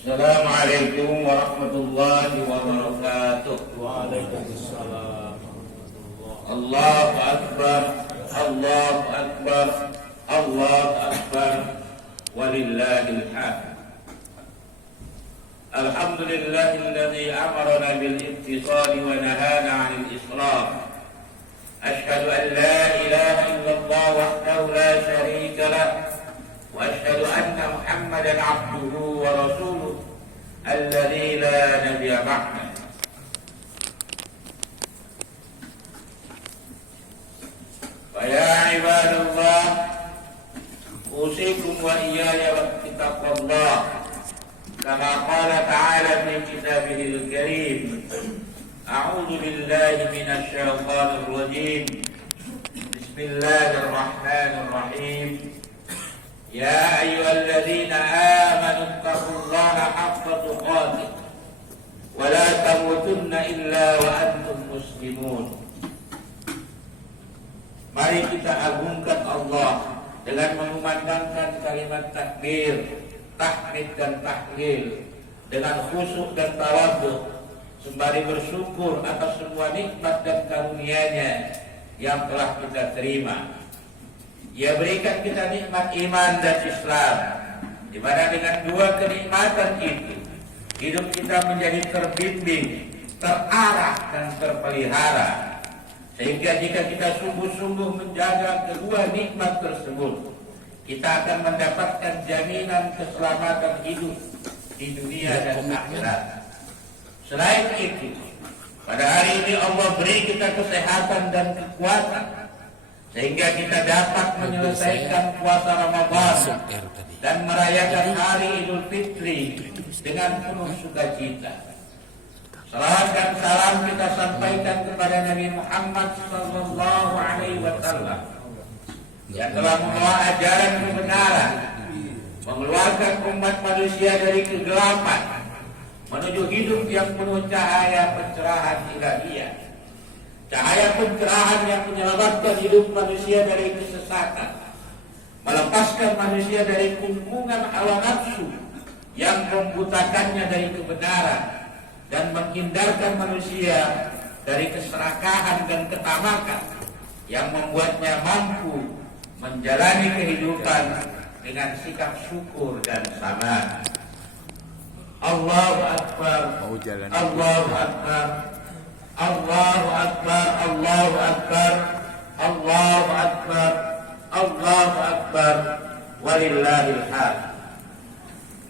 Assalamualaikum warahmatullahi wabarakatuh. Waalaikumsalam. Allahu Akbar, Allahu Akbar, Allahu Akbar, walillahil hamd. Alhamdulillahilladzi amarana bil ittisali wa nahana 'anil israf. Ashhadu an la ilaha illallah wahdahu la syarika lah wa ashhadu anna Muhammadan 'abduhu wa rasuluh alladzi la nabiyya ba'dahu. Ya ibadallah, usikum wa iyaya wattaqullah kama qala ta'ala fi kitabihil karim. A'udzu billahi minasy syaithanir rajim. Bismillahirrahmanirrahim. Ya ayyuhalladzina amanu taqullaha haqqa tuqatih wa la tamutunna illa wa antum muslimun. Mari kita agungkan Allah dengan mengumandangkan kalimat takbir, tahmid dan tahlil dengan khusyuk dan tawadhu, sembari bersyukur atas semua nikmat dan karunia-Nya yang telah kita terima. Ia berikan kita nikmat iman dan Islam, di mana dengan dua kenikmatan itu hidup kita menjadi terbimbing, terarah dan terpelihara. Sehingga jika kita sungguh-sungguh menjaga kedua nikmat tersebut, kita akan mendapatkan jaminan keselamatan hidup di dunia dan akhirat. Selain itu, pada hari ini Allah beri kita kesehatan dan kekuatan, sehingga kita dapat menyelesaikan puasa Ramadan dan merayakan hari Idul Fitri dengan penuh sukacita. Salawat dan salam kita sampaikan kepada Nabi Muhammad sallallahu alaihi wasallam yang telah membawa ajaran kebenaran, mengeluarkan umat manusia dari kegelapan menuju hidup yang penuh cahaya pencerahan ilahiyah. Cahaya pencerahan yang menyelamatkan hidup manusia dari kesesatan, melepaskan manusia dari kungkungan hawa nafsu yang membutakannya dari kebenaran, dan menghindarkan manusia dari keserakahan dan ketamakan yang membuatnya mampu menjalani kehidupan dengan sikap syukur dan sabar. Allahu Akbar, Allahu Akbar, Allahu Akbar, Allahu Akbar, Allahu Akbar, Allahu Akbar, walillahil hamd.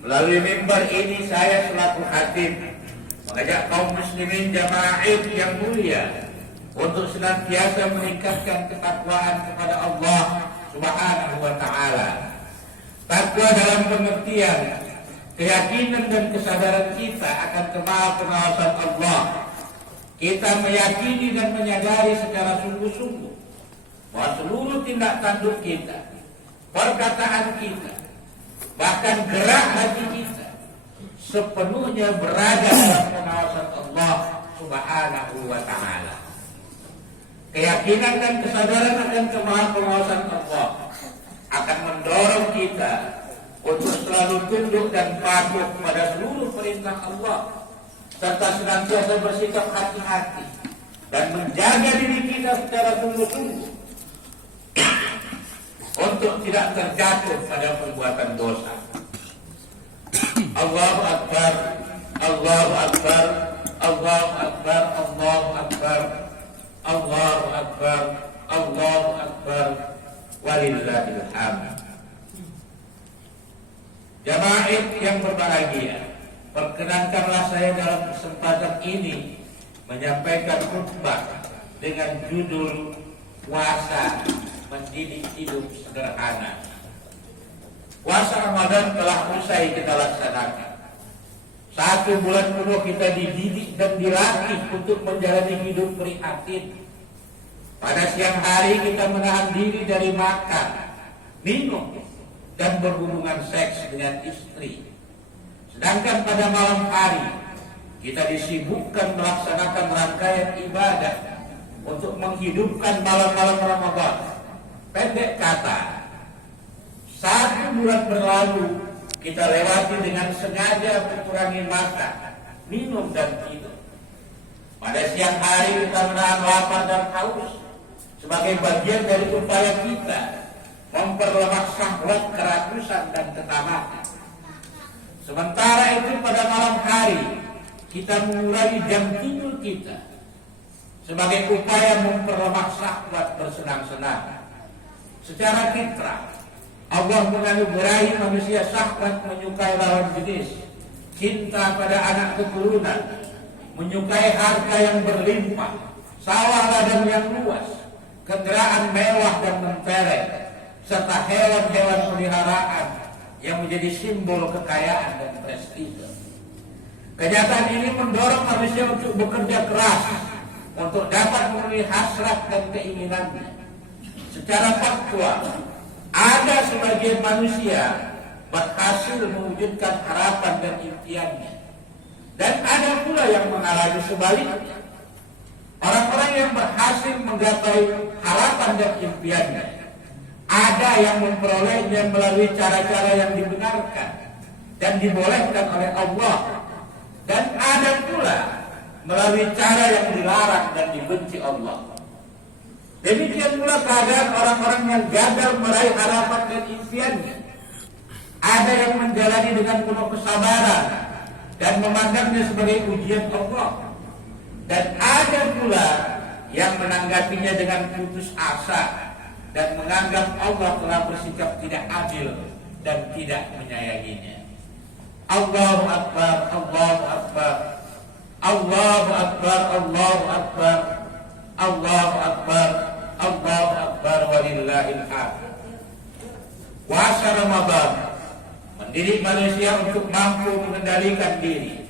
Melalui mimbar ini saya selaku khatib mengajak kaum muslimin jamaah Id yang mulia untuk senantiasa meningkatkan ketakwaan kepada Allah Subhanahu wa taala. Takwa dalam pengertian keyakinan dan kesadaran kita akan kemahapengawasan Allah. Kita meyakini dan menyadari secara sungguh-sungguh bahwa seluruh tindak tanduk kita, perkataan kita, bahkan gerak hati kita sepenuhnya berada dalam pengawasan Allah Subhanahu wa taala. Keyakinan dan kesadaran akan kemahapengawasan Allah akan mendorong kita untuk selalu tunduk dan patuh pada seluruh perintah Allah, serta senantiasa bersikap hati-hati dan menjaga diri kita secara sungguh-sungguh untuk tidak terjatuh pada perbuatan dosa. Allahu Akbar, Allahu Akbar, Allahu Akbar, Allahu Akbar, Allahu Akbar, Allahu Akbar, walillahil hamd. Jamaah yang berbahagia, perkenankanlah saya dalam kesempatan ini menyampaikan khutbah dengan judul Puasa Mendidik Hidup Sederhana. Puasa Ramadan telah usai kita laksanakan. 1 bulan penuh kita dididik dan dilatih untuk menjalani hidup prihatin. Pada siang hari kita menahan diri dari makan, minum, dan berhubungan seks dengan istri. Sedangkan pada malam hari kita disibukkan melaksanakan rangkaian ibadah untuk menghidupkan malam-malam Ramadan. Pendek kata, 1 bulan berlalu kita lewati dengan sengaja mengurangi makan, minum dan tidur. Pada siang hari kita menahan lapar dan haus sebagai bagian dari upaya kita memperlemah syahwat, kerakusan dan ketamakan. Sementara itu pada malam hari kita mengurangi jam tidur kita sebagai upaya memperlemah syahwat bersenang-senang. Secara fitrah Allah menganugerahi manusia syahwat menyukai lawan jenis, cinta pada anak keturunan, menyukai harta yang berlimpah, sawah ladang yang luas, kendaraan mewah dan mentereng, serta hewan-hewan peliharaan yang menjadi simbol kekayaan dan prestise. Kenyataan ini mendorong manusia untuk bekerja keras untuk dapat memenuhi hasrat dan keinginannya. Secara faktual, ada sebagian manusia berhasil mewujudkan harapan dan impiannya, dan ada pula yang mengalami sebaliknya. Orang-orang yang berhasil menggapai harapan dan impiannya, ada yang memperolehnya melalui cara-cara yang dibenarkan dan dibolehkan oleh Allah, dan ada pula melalui cara yang dilarang dan dibenci Allah. Demikian pula keadaan orang-orang yang gagal meraih harapan dan impiannya. Ada yang menjalani dengan penuh kesabaran dan memandangnya sebagai ujian Allah, dan ada pula yang menanggapinya dengan putus asa dan menganggap Allah telah bersikap tidak adil dan tidak menyayanginya. Allahu Akbar, Allahu Akbar, Allahu Akbar, Allahu Akbar, Allahu Akbar, Allahu Akbar, walillahil hamd. Puasa Ramadan mendidik manusia untuk mampu mengendalikan diri.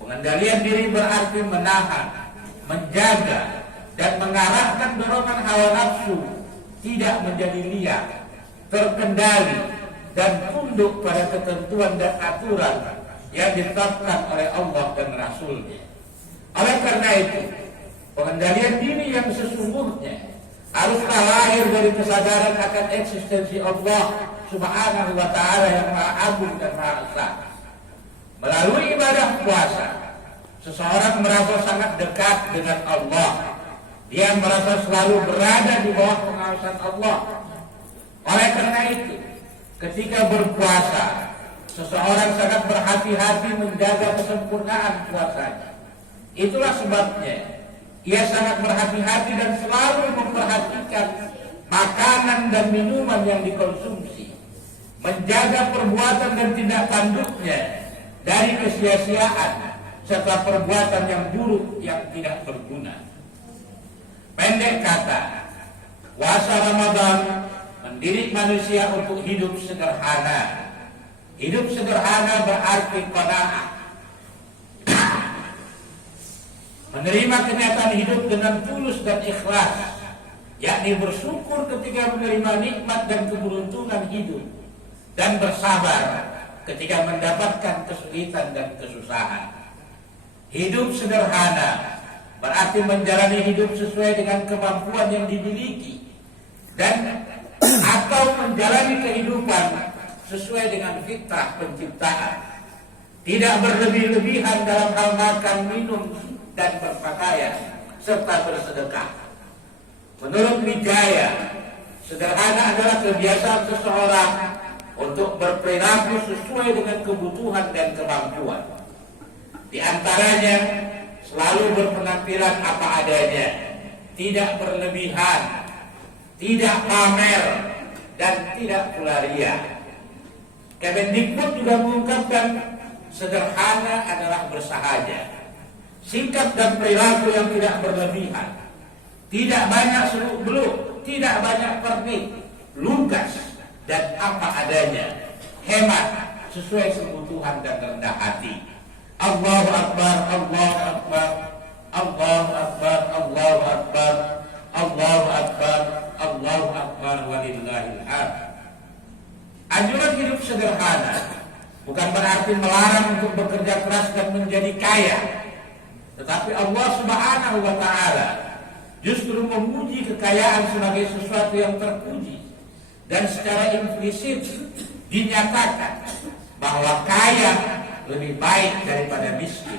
Pengendalian diri berarti menahan, menjaga, dan mengarahkan dorongan hawa nafsu tidak menjadi liar, terkendali, dan tunduk pada ketentuan dan aturan yang ditetapkan oleh Allah dan Rasul-Nya. Oleh karena itu, pengendalian diri yang sesungguhnya haruslah lahir dari kesadaran akan eksistensi Allah Subhanahu wa Ta'ala yang Maha Agung dan Maha Esa. Melalui ibadah puasa, seseorang merasa sangat dekat dengan Allah. Dia merasa selalu berada di bawah pengawasan Allah. Oleh karena itu, ketika berpuasa, seseorang sangat berhati-hati menjaga kesempurnaan puasanya. Itulah sebabnya ia sangat berhati-hati dan selalu memperhatikan makanan dan minuman yang dikonsumsi, menjaga perbuatan dan tindak tanduknya dari kesia-siaan serta perbuatan yang buruk yang tidak berguna. Pendek kata, puasa Ramadan mendidik manusia untuk hidup sederhana. Hidup sederhana berarti qanaah, menerima kenyataan hidup dengan tulus dan ikhlas, yakni bersyukur ketika menerima nikmat dan keberuntungan hidup, dan bersabar ketika mendapatkan kesulitan dan kesusahan. Hidup sederhana berarti menjalani hidup sesuai dengan kemampuan yang dimiliki, dan atau menjalani kehidupan sesuai dengan fitrah penciptaan. Tidak berlebih-lebihan dalam hal makan, minum, dan berpakaian, serta bersedekah. Menurut Wijaya, sederhana adalah kebiasaan seseorang untuk berperilaku sesuai dengan kebutuhan dan kemampuan. Di antaranya, selalu berpenampilan apa adanya, tidak berlebihan, tidak pamer, dan tidak pula ria. Kemendikbud juga mengungkapkan sederhana adalah bersahaja, sikap dan perilaku yang tidak berlebihan, tidak banyak seluk-beluk, tidak banyak pernik, lugas, dan apa adanya, hemat, sesuai kebutuhan dan rendah hati. Allahu Akbar, Allahu Akbar, Allahu Akbar, Allahu Akbar, Allahu Akbar, Allahu Akbar, walillahil hamd. Anjuran hidup sederhana bukan berarti melarang untuk bekerja keras dan menjadi kaya, tetapi Allah Subhanahu wa Ta'ala justru memuji kekayaan sebagai sesuatu yang terpuji, dan secara implisit dinyatakan bahwa kaya lebih baik daripada miskin.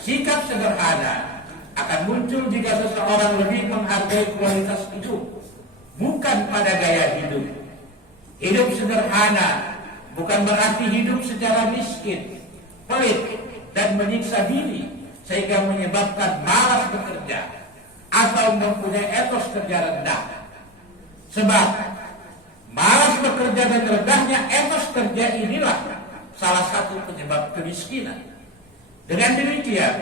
Sikap sederhana akan muncul jika seseorang lebih menghargai kualitas hidup, bukan pada gaya hidup. Hidup sederhana bukan berarti hidup secara miskin, pelit, dan menyiksa diri sehingga menyebabkan malas bekerja atau mempunyai etos kerja rendah. Sebab malas bekerja dan rendahnya etos kerja inilah salah satu penyebab kemiskinan. Dengan demikian,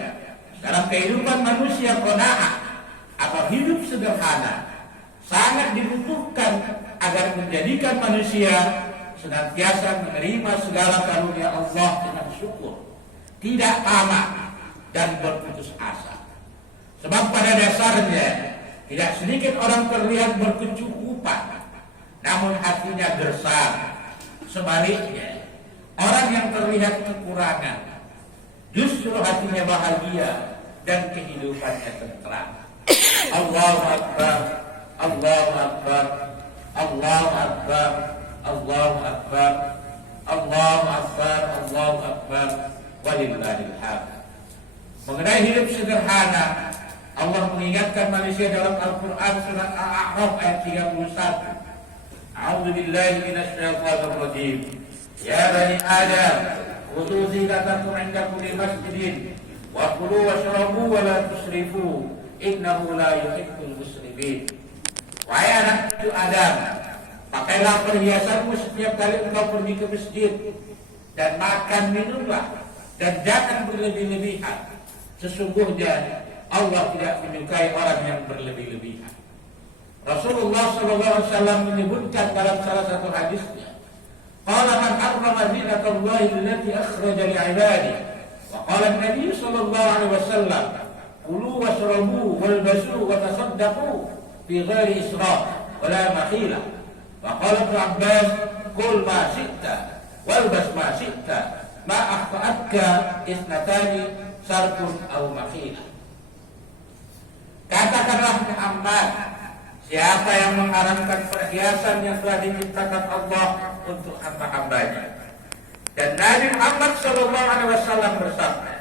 dalam kehidupan manusia qanaah atau hidup sederhana sangat dibutuhkan agar menjadikan manusia senantiasa menerima segala karunia Allah dengan syukur, tidak tamak dan berputus asa. Sebab pada dasarnya tidak sedikit orang terlihat berkecukupan, namun hatinya gersang. Sebaliknya, orang yang terlihat kekurangan justru hatinya bahagia dan kehidupannya tentram. Allahu Akbar, Allahu Akbar, Allahu Akbar, Allahu Akbar, Allahu Akbar, Allahu Akbar, walillahil hamd. Mengenai hidup sederhana, Allah mengingatkan manusia dalam Al-Quran surat Al-A'raf ayat 31. A'udzu billahi minasyaitonir rajim. Ya bani Adam, khudhu zinatakum 'inda kulli masjidin wa kulu washrabu wa la tusrifu innahu la yuhibbul musrifin. Wahai anak cucu Adam, pakailah perhiasanmu setiap kali engkau pergi ke masjid, dan makan minumlah, dan jangan berlebih-lebihan. Sesungguhnya Allah tidak menyukai orang yang berlebih-lebihan. Rasulullah SAW menyebutkan dalam salah satu hadisnya, qala man harrama zinatallahi allati akhraja li'ibadihi, wa qala an-nabiy sallallahu alaihi wasallam, kulu washrabu walbasu wa tasaddaqu bi ghairi israf wa la makhila. Wa qala Ibnu Abbas, kul ma syi'ta walbas ma syi'ta ma akhta'atka isnatani sarkun aw makhila. Katakanlah Muhammad, siapa yang mengharamkan perhiasan yang telah diciptakan Allah untuk hamba-hambanya? Dan Nabi Muhammad SAW bersabda,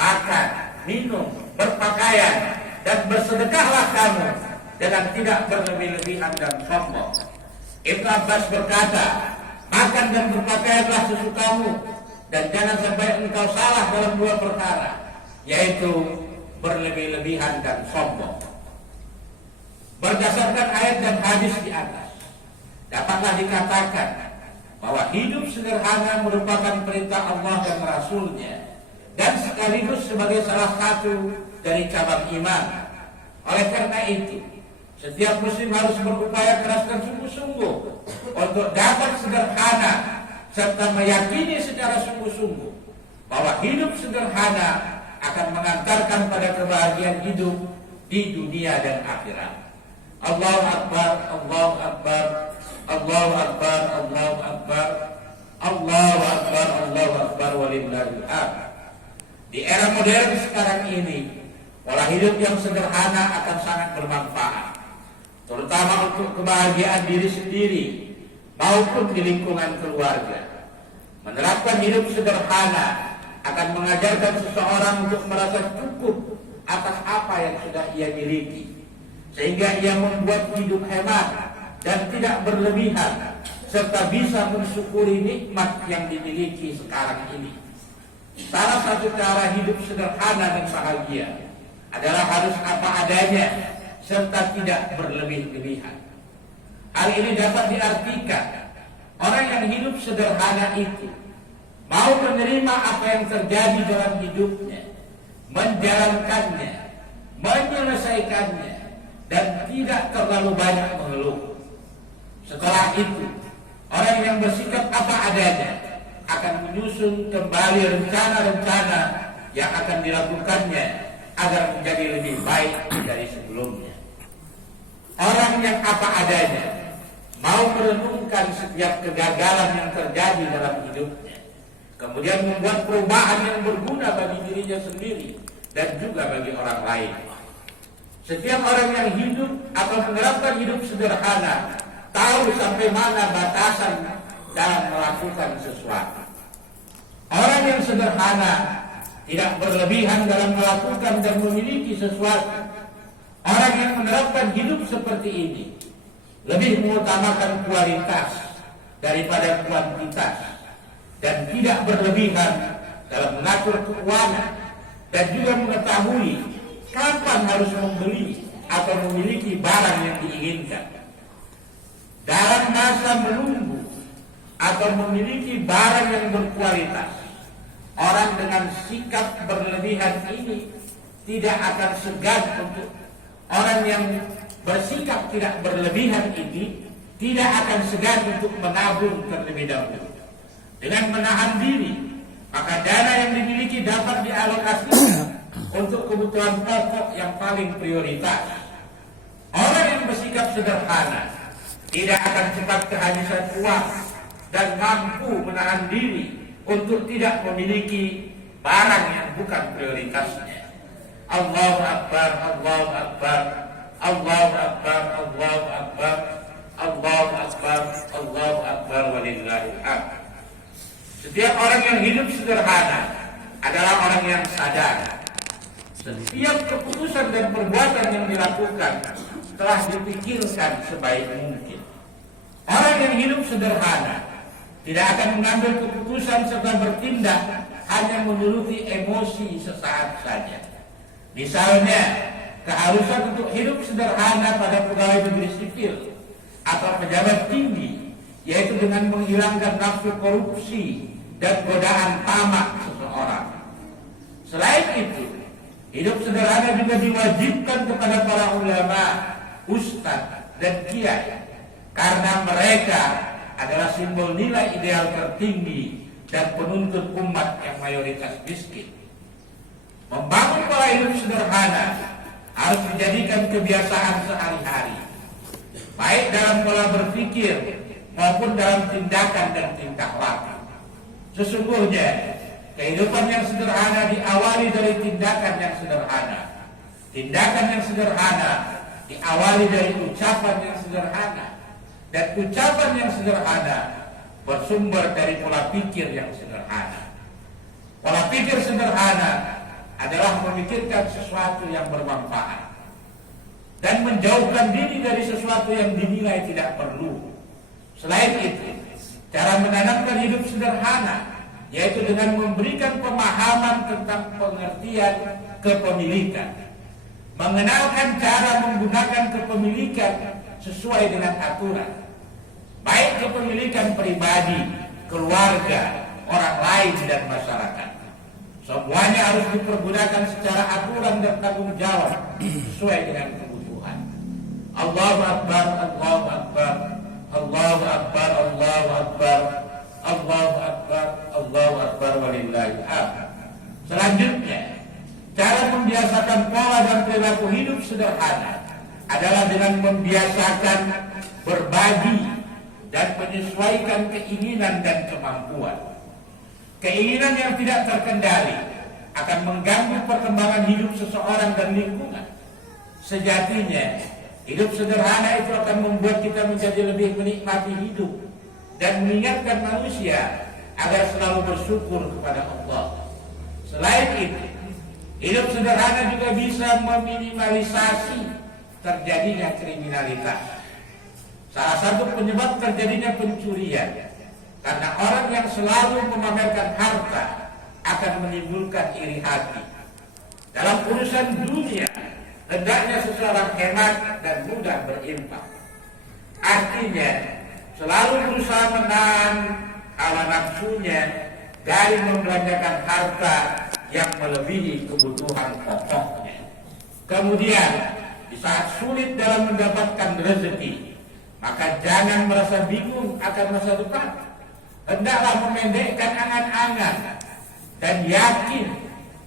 makan, minum, berpakaian, dan bersedekahlah kamu dengan tidak berlebih-lebihan dan sombong. Ibnu Abbas berkata, makan dan berpakaianlah sesukamu, dan jangan sampai engkau salah dalam dua perkara, yaitu berlebih-lebihan dan sombong. Berdasarkan ayat dan hadis di atas, dapatlah dikatakan bahwa hidup sederhana merupakan perintah Allah dan Rasul-Nya, dan sekaligus sebagai salah satu dari cabang iman. Oleh karena itu, setiap muslim harus berupaya keras dan sungguh-sungguh untuk dapat sederhana, serta meyakini secara sungguh-sungguh bahwa hidup sederhana akan mengantarkan pada kebahagiaan hidup di dunia dan akhirat. Allahu Akbar, Allahu Akbar, Allahu Akbar, Allahu Akbar, Allahu Akbar, Allahu Akbar, walillahil hamd. Di era modern sekarang ini, pola hidup yang sederhana akan sangat bermanfaat, terutama untuk kebahagiaan diri sendiri maupun di lingkungan keluarga. Menerapkan hidup sederhana akan mengajarkan seseorang untuk merasa cukup atas apa yang sudah ia miliki, sehingga ia membuat hidup hemat dan tidak berlebihan, serta bisa mensyukuri nikmat yang dimiliki sekarang ini. Salah satu cara hidup sederhana dan bahagia adalah harus apa adanya, serta tidak berlebih-lebihan. Hal ini dapat diartikan orang yang hidup sederhana itu mau menerima apa yang terjadi dalam hidupnya, menjalankannya, menyelesaikannya, dan tidak terlalu banyak mengeluh. Setelah itu, orang yang bersikap apa adanya akan menyusun kembali rencana-rencana yang akan dilakukannya agar menjadi lebih baik dari sebelumnya. Orang yang apa adanya mau merenungkan setiap kegagalan yang terjadi dalam hidupnya, kemudian membuat perubahan yang berguna bagi dirinya sendiri dan juga bagi orang lain. Setiap orang yang hidup atau menerapkan hidup sederhana tahu sampai mana batasan dalam melakukan sesuatu. Orang yang sederhana, tidak berlebihan dalam melakukan dan memiliki sesuatu. Orang yang menerapkan hidup seperti ini lebih mengutamakan kualitas daripada kuantitas, dan tidak berlebihan dalam mengatur keuangan, dan juga mengetahui kapan harus membeli atau memiliki barang yang diinginkan. Dalam masa menunggu atau memiliki barang yang berkualitas, orang dengan sikap berlebihan ini tidak akan segan untuk orang yang bersikap tidak berlebihan ini tidak akan segan untuk menabung terlebih dahulu. Dengan menahan diri, maka dana yang dimiliki dapat dialokasikan untuk kebutuhan pokok yang paling prioritas. Orang yang bersikap sederhana tidak akan cepat kehabisan uang dan mampu menahan diri untuk tidak memiliki barang yang bukan prioritasnya. Allahu Akbar, Allahu Akbar, Allahu Akbar, Allahu Akbar, Allahu Akbar, Allahu Akbar, walillahil hamd. Setiap orang yang hidup sederhana adalah orang yang sadar. Setiap keputusan dan perbuatan yang dilakukan telah dipikirkan sebaik mungkin. Orang yang hidup sederhana tidak akan mengambil keputusan serta bertindak hanya menuruti emosi sesaat saja. Misalnya, keharusan untuk hidup sederhana pada pegawai negeri sipil atau pejabat tinggi, yaitu dengan menghilangkan nafsu korupsi dan godaan tamak seseorang. Selain itu, hidup sederhana juga diwajibkan kepada para ulama, ustadz, dan kiai, karena mereka adalah simbol nilai ideal tertinggi dan penuntut umat yang mayoritas miskin. Membangun pola hidup sederhana harus dijadikan kebiasaan sehari-hari, baik dalam pola berpikir maupun dalam tindakan dan tingkah laku. Sesungguhnya kehidupan yang sederhana diawali dari tindakan yang sederhana. Tindakan yang sederhana diawali dari ucapan yang sederhana, dan ucapan yang sederhana bersumber dari pola pikir yang sederhana. Pola pikir sederhana adalah memikirkan sesuatu yang bermanfaat dan menjauhkan diri dari sesuatu yang dinilai tidak perlu. Selain itu, cara menanamkan hidup sederhana yaitu dengan memberikan pemahaman tentang pengertian kepemilikan, mengenalkan cara menggunakan kepemilikan sesuai dengan aturan, baik kepemilikan pribadi, keluarga, orang lain, dan masyarakat. Semuanya harus dipergunakan secara aturan dan tanggung jawab sesuai dengan kebutuhan. Allahu Akbar, Allahu Akbar, Allahu Akbar, Allahu Akbar, Allahu Akbar, Allahu Akbar, walillahil hamd. Selanjutnya, cara membiasakan pola dan perilaku hidup sederhana adalah dengan membiasakan berbagi dan menyesuaikan keinginan dan kemampuan. Keinginan yang tidak terkendali akan mengganggu perkembangan hidup seseorang dan lingkungan. Sejatinya, hidup sederhana itu akan membuat kita menjadi lebih menikmati hidup dan mengingatkan manusia agar selalu bersyukur kepada Allah. Selain itu, hidup sederhana juga bisa meminimalisasi terjadinya kriminalitas. Salah satu penyebab terjadinya pencurian karena orang yang selalu memamerkan harta akan menimbulkan iri hati. Dalam urusan dunia, hendaknya seseorang hemat dan mudah berinfak. Artinya, selalu berusaha menahan hawa nafsunya dari membelanjakan harta yang melebihi kebutuhan pokoknya. Kemudian, di saat sulit dalam mendapatkan rezeki, maka jangan merasa bingung akan masa depan. Hendaklah memendekkan angan-angan dan yakin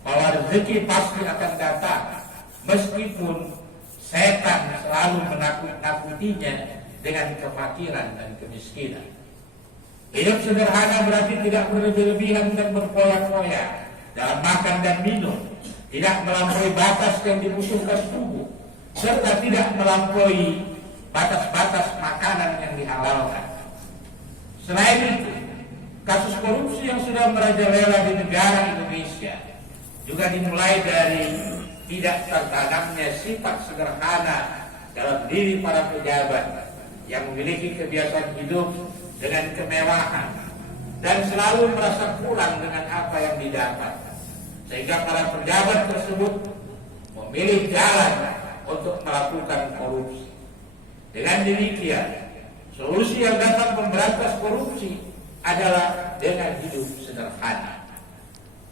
bahwa rezeki pasti akan datang, meskipun setan selalu menakut-nakutinya dengan kefakiran dan kemiskinan. Hidup sederhana berarti tidak berlebih-lebihan dan berfoya-foya dalam makan dan minum, tidak melampaui batas yang dibutuhkan tubuh, serta tidak melampaui batas-batas makanan yang dihalalkan. Selain itu, kasus korupsi yang sudah merajalela di negara Indonesia juga dimulai dari tidak tertanamnya sifat sederhana dalam diri para pejabat yang memiliki kebiasaan hidup dengan kemewahan dan selalu merasa kurang dengan apa yang didapat, sehingga para pejabat tersebut memilih jalan untuk melakukan korupsi. Dengan demikian, solusi yang dapat memberantas korupsi adalah dengan hidup sederhana.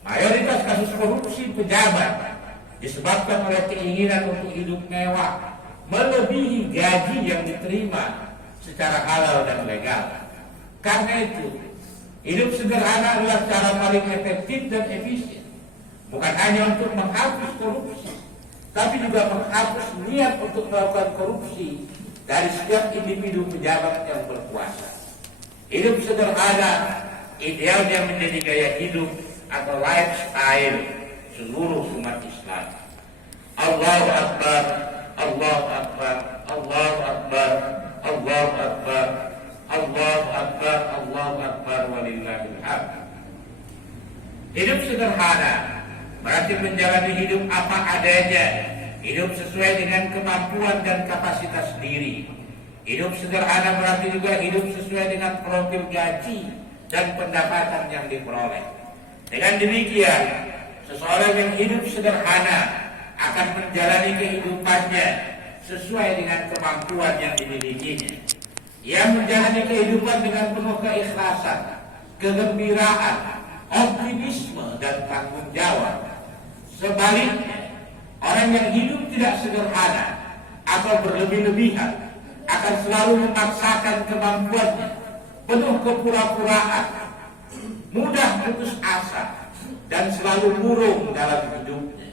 Mayoritas kasus korupsi pejabat disebabkan oleh keinginan untuk hidup mewah melebihi gaji yang diterima secara halal dan legal. Karena itu, hidup sederhana adalah cara paling efektif dan efisien, bukan hanya untuk menghapus korupsi, tapi juga menghapus niat untuk melakukan korupsi dari setiap individu pejabat yang berkuasa. Hidup sederhana idealnya menjadi gaya hidup atau lifestyle seluruh umat Islam. Allahu Akbar, Allahu Akbar, Allahu Akbar, Allahu Akbar, Allahu Akbar, Allahu Akbar, walillahil hamd. Hidup sederhana berarti menjalani hidup apa adanya, hidup sesuai dengan kemampuan dan kapasitas diri. Hidup sederhana berarti juga hidup sesuai dengan profil gaji dan pendapatan yang diperoleh. Dengan demikian, seseorang yang hidup sederhana akan menjalani kehidupannya sesuai dengan kemampuan yang dimilikinya. Ia menjalani kehidupan dengan penuh keikhlasan, kegembiraan, optimisme, dan tanggung jawab. Sebaliknya, orang yang hidup tidak sederhana atau berlebih-lebihan akan selalu memaksakan kemampuannya, penuh kepura-puraan, mudah putus asa, dan selalu murung dalam hidupnya.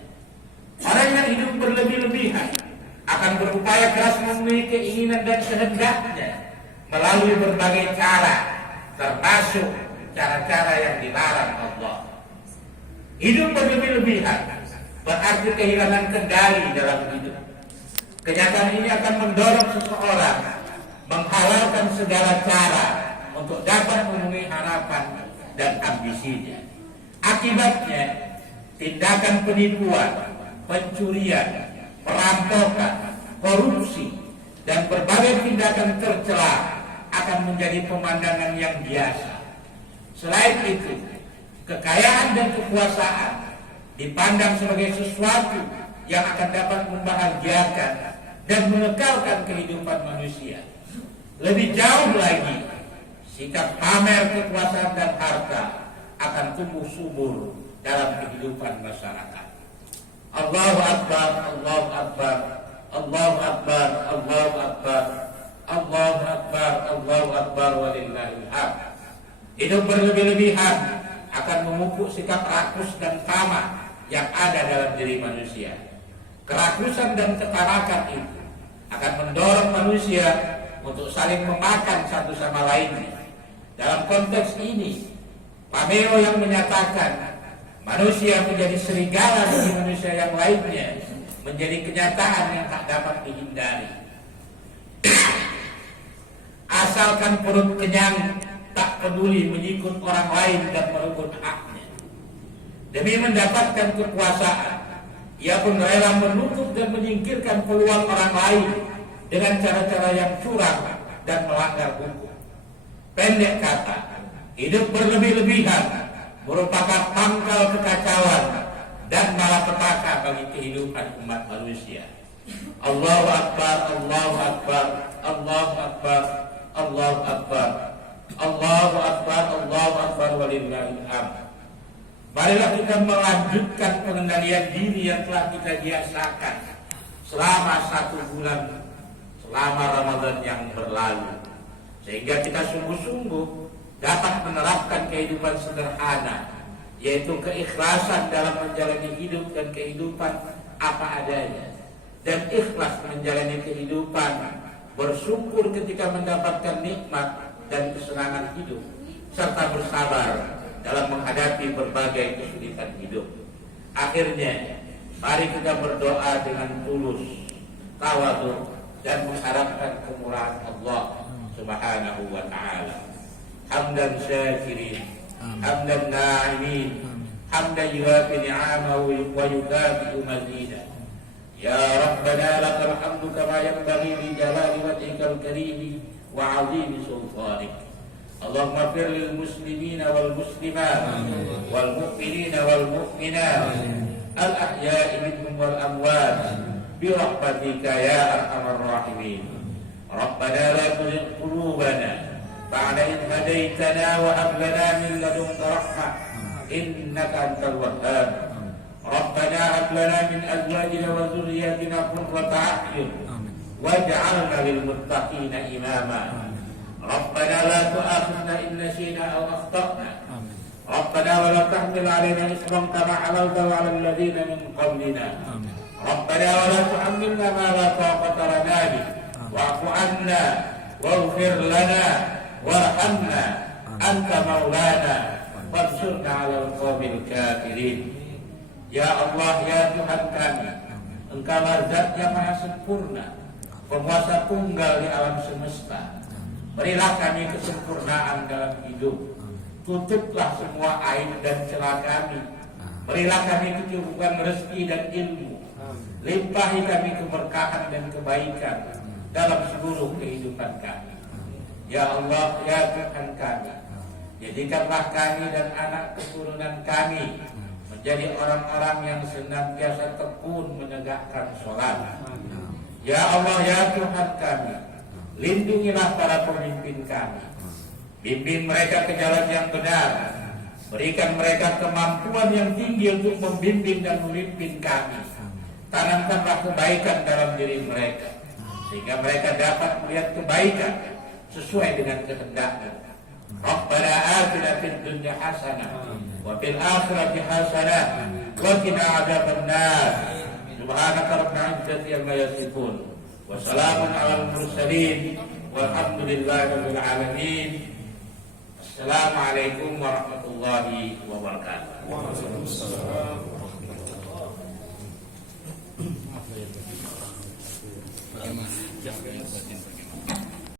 Orang yang hidup berlebih-lebihan akan berupaya keras memenuhi keinginan dan kehendaknya melalui berbagai cara, termasuk cara-cara yang dilarang Allah. Hidup berlebih-lebihan berarti kehilangan kendali dalam hidup. Kenyataan ini akan mendorong seseorang menghalalkan segala cara untuk dapat memenuhi harapan dan ambisinya. Akibatnya, tindakan penipuan, pencurian, perampokan, korupsi, dan berbagai tindakan tercela akan menjadi pemandangan yang biasa. Selain itu, kekayaan dan kekuasaan dipandang sebagai sesuatu yang akan dapat membahagiakan dan mengekalkan kehidupan manusia. Lebih jauh lagi, sikap pamer kekuasaan dan harta akan tumbuh subur dalam kehidupan masyarakat. Allahu Akbar, Allahu Akbar, Allahu Akbar, Allahu Akbar, Allahu Akbar, Allahu Akbar, walillahil hamd. Hidup berlebih-lebihan akan memupuk sikap rakus dan tamak yang ada dalam diri manusia. Kerakusan dan ketarakan itu akan mendorong manusia untuk saling memakan satu sama lainnya. Dalam konteks ini, Pameo yang menyatakan manusia menjadi serigala bagi manusia yang lainnya menjadi kenyataan yang tak dapat dihindari. Asalkan perut kenyang, tak peduli menyikut orang lain dan merebut haknya. Demi mendapatkan kekuasaan, ia pun rela menutup dan menyingkirkan peluang orang lain dengan cara-cara yang curang dan melanggar hukum. Pendek kata, hidup berlebih-lebihan merupakan pangkal kekacauan dan malapetaka bagi kehidupan umat manusia. Allahu Akbar, Allahu Akbar, Allahu Akbar, Allahu Akbar, Allahu Akbar, Allahu Akbar, walillahil hamd. Marilah kita melanjutkan pengendalian diri yang telah kita biasakan selama 1 bulan selama Ramadan yang berlalu, sehingga kita sungguh-sungguh dapat menerapkan kehidupan sederhana, yaitu keikhlasan dalam menjalani hidup dan kehidupan apa adanya, dan ikhlas menjalani kehidupan, bersyukur ketika mendapatkan nikmat dan kesenangan hidup, serta bersabar dalam menghadapi berbagai kesulitan hidup. Akhirnya, mari kita berdoa dengan tulus, tawadhu, dan mengharapkan kemurahan Allah Subhanahu wa ta'ala. Hamdan syakirin, hamdan na'imin, hamdan yuwafi ni'amahu wa yukafi'u mazidah. Ya Rabbana lakal hamdu kama yanbaghi li jalali wajhikal karimi wa 'azimi sultanik. Allahumma fir lil muslimina wal muslimat wal mu'minina wal mu'minat al ahya'i minhum wal amwat bi rahmatika ya arhamar rahimin. Rabbana la tuzigh qulubana ba'da idh hadaytana wa hab lana min ladunka rahmah innaka antal wahhab. Rabbana hab lana min azwajina wa dhurriyyatina qurrata a'yun waj'alna lil muttaqina imama. Rabbana la tu'akhidhna in nasina aw akhtana. Rabbana wa la tahmil 'alaina isran kama 'amaltahu 'ala alladhina min qablina. Rabbana wa la tuhammilna ma la taqata lana bih. Wa'fu 'anna waghfir lana warhamna anta maulana wansurna 'alal qawmil kafirin. Ya Allah, ya Tuhan kami, Engkau Zat yang Maha Sempurna, penguasa tunggal di alam semesta. Berilah kami kesempurnaan dalam hidup. Tutuplah semua aib dan celah kami. Berilah kami kecukupan rezeki dan ilmu. Limpahi kami keberkahan dan kebaikan dalam seluruh kehidupan kami. Ya Allah, ya Tuhan kami, jadikanlah kami dan anak keturunan kami menjadi orang-orang yang senantiasa tekun menegakkan sholat. Ya Allah, ya Tuhan kami, lindungilah para pemimpin kami. Bimbing mereka ke jalan yang benar. Berikan mereka kemampuan yang tinggi untuk membimbing dan memimpin kami. Tanamkanlah kebaikan dalam diri mereka, sehingga mereka dapat melihat kebaikan sesuai dengan kehendak-Mu. Rabbana atina fid dunya hasanah wa fil akhirati hasanah wa qina adzabannar. Subhanaka rabbil izzati amma yasifun. Wa salamun 'alal mursalin walhamdulillahi rabbil alamin. Assalamualaikum warahmatullahi wabarakatuh. Waalaikumsalam.